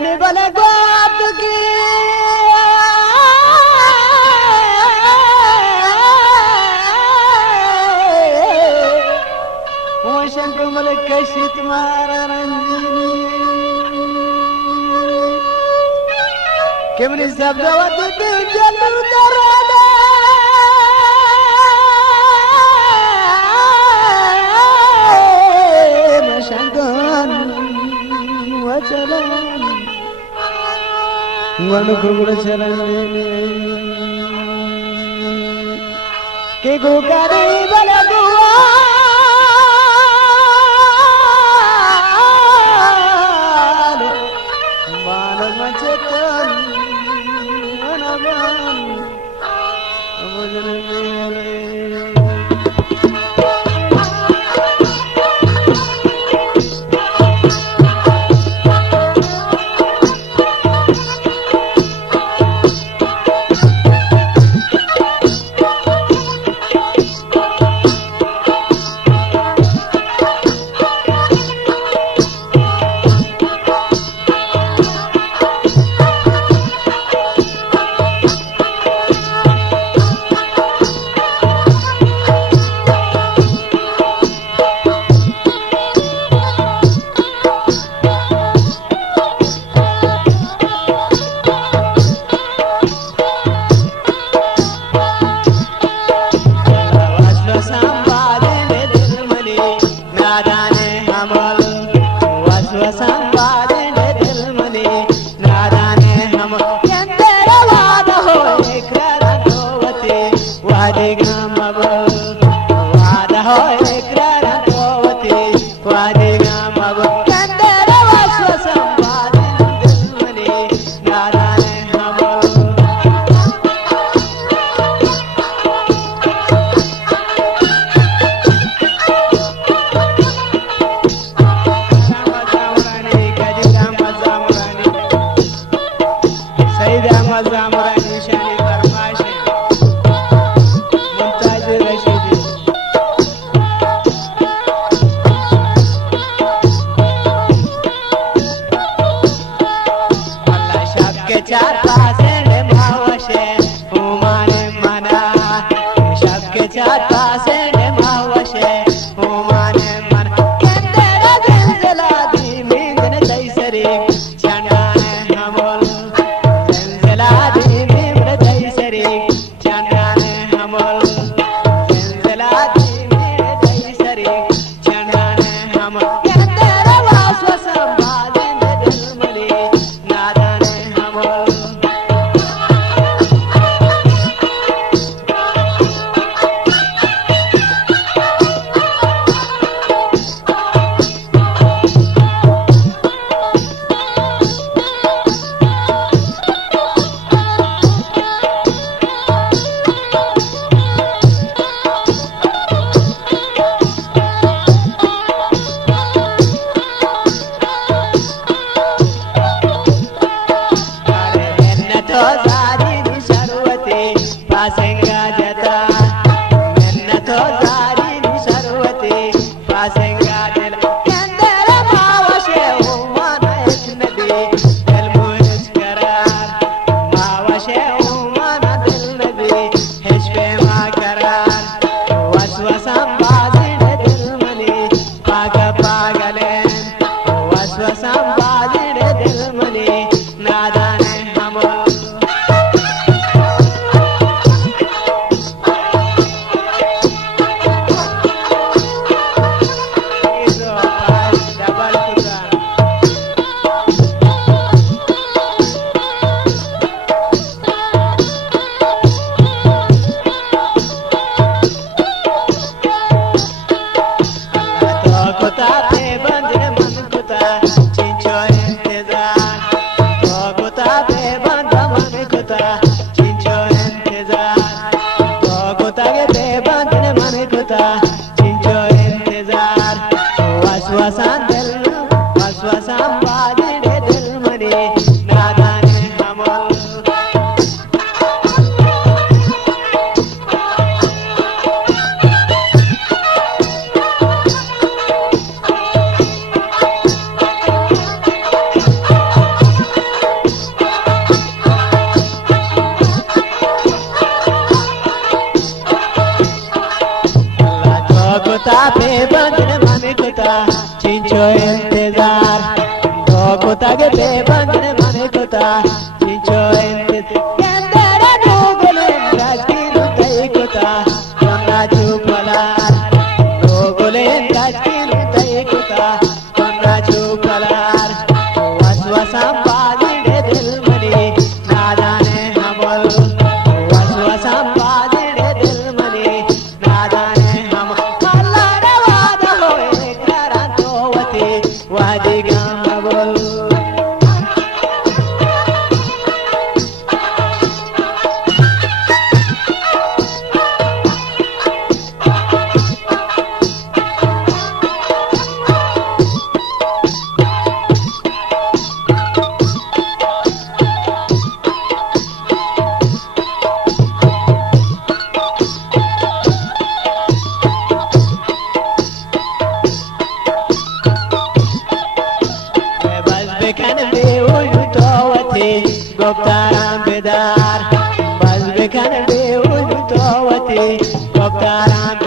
जवानी बोले बात की शंकर बोले कैसी तुम्हारा रंजनी केवली शब्द जलू दराना शंकर वचलन वनुकुल चलन के गोकारी बले दुआ इंतजार तो कुता के बेबंद माने कुता चिंचो इंतजार केंद्र डूबले राजकी रुतई कुता कोना चुपलार डूबले राजकी रुतई कुता कोना चुपलार वसवसा बाजड़े दिल मनी ना जाने हमल वसवसा बाजड़े दिल मनी ना जाने हम अल्लाह रे वादा होए करा तो वती वादी गावल Goptaram bedar, baz bekan be ul tawati. Goptaram